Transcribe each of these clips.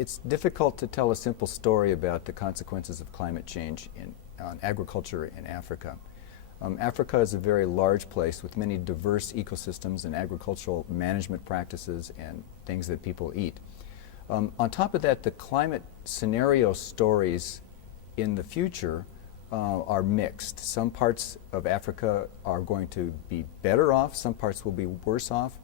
It's difficult to tell a simple story about the consequences of climate change on agriculture in Africa. Africa is a very large place with many diverse ecosystems and agricultural management practices and things that people eat. On top of that, the climate scenario stories in the future are mixed. Some parts of Africa are going to be better off, some parts will be worse off,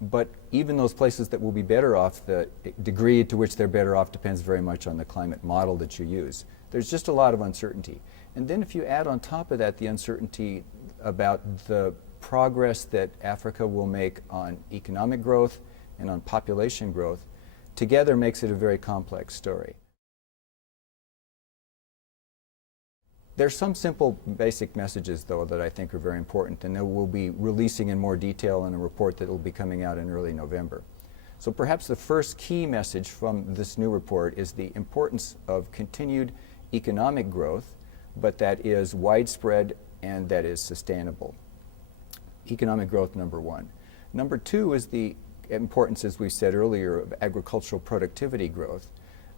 but even those places that will be better off, the degree to which they're better off depends very much on the climate model that you use. There's just a lot of uncertainty. And then if you add on top of that the uncertainty about the progress that Africa will make on economic growth and on population growth, together makes it a very complex story. There's some simple basic messages, though, that I think are very important, and that we'll be releasing in more detail in a report that will be coming out in early November. So perhaps the first key message from this new report is the importance of continued economic growth, but that is widespread and that is sustainable. Economic growth, number one. Number two is the importance, as we said earlier, of agricultural productivity growth.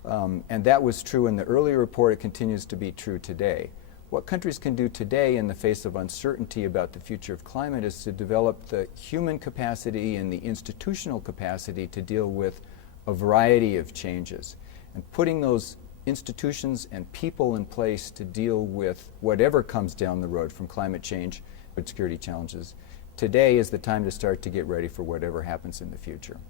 And that was true in the earlier report. It continues to be true today. What countries can do today in the face of uncertainty about the future of climate is to develop the human capacity and the institutional capacity to deal with a variety of changes. And putting those institutions and people in place to deal with whatever comes down the road from climate change and security challenges, today is the time to start to get ready for whatever happens in the future.